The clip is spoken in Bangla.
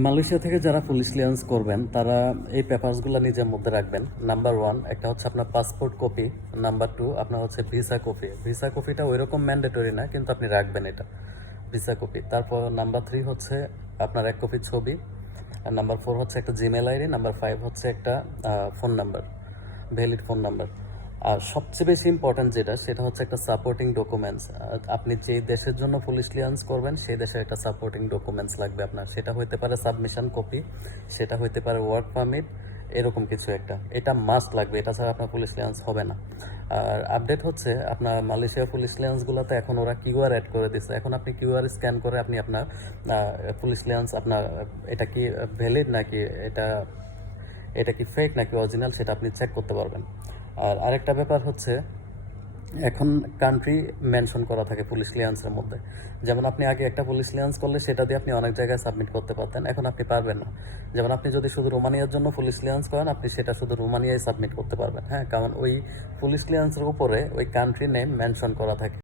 মালয়েশিয়া থেকে যারা পুলিশ ক্লিয়ারেন্স করবেন, তারা এই পেপারসগুলো নিজের মধ্যে রাখবেন। নাম্বার ওয়ান একটা হচ্ছে আপনার পাসপোর্ট কপি নাম্বার টু আপনার হচ্ছে ভিসা কপি ভিসা কপিটা ওই রকম ম্যান্ডেটরি না, কিন্তু আপনি রাখবেন এটা ভিসা কপি তারপর নাম্বার থ্রি হচ্ছে আপনার এক কপি ছবি, আর নাম্বার ফোর হচ্ছে একটা জিমেল আইডি নাম্বার ফাইভ হচ্ছে একটা phone number valid phone number আর সবচেয়ে বেশি ইম্পর্ট্যান্ট যেটা, সেটা হচ্ছে একটা সাপোর্টিং ডকুমেন্টস আপনি যে দেশের জন্য পুলিশ ক্লিয়ারেন্স করবেন, সেই দেশের একটা সাপোর্টিং ডকুমেন্টস লাগবে আপনার। সেটা হতে পারে সাবমিশন কপি সেটা হতে পারে ওয়ার্ক পারমিট এরকম কিছু একটা। এটা মাস্ট লাগবে, এটা ছাড়া আপনার পুলিশ ক্লিয়ারেন্স হবে না। আর আপডেট হচ্ছে, আপনার মালয়েশিয়া পুলিশ ক্লিয়ারেন্সগুলোতে এখন ওরা কিউআর অ্যাড করে দিচ্ছে এখন আপনি কিউআর স্ক্যান করে আপনি আপনার পুলিশ ক্লিয়ারেন্স আপনার, এটা কি ভ্যালিড নাকি, এটা এটা কি ফেক নাকি অরিজিনাল সেটা আপনি চেক করতে পারবেন। আর আরেকটা ব্যাপার হচ্ছে, এখন কান্ট্রি মেনশন করা থাকে পুলিশ ক্লিয়ারেন্সের মধ্যে। যেমন আপনি আগে একটা পুলিশ ক্লিয়ারেন্স করলে সেটা দিয়ে আপনি অনেক জায়গায় সাবমিট করতে পারতেন, এখন আপনি পারবেন না। যেমন আপনি যদি শুধু রোমানিয়ার জন্য পুলিশ ক্লিয়ারেন্স করেন, আপনি সেটা শুধু রোমানিয়ায় সাবমিট করতে পারবেন। হ্যাঁ কারণ ওই পুলিশ ক্লিয়ারেন্সের উপরে ওই কান্ট্রি নেম মেনশন করা থাকে।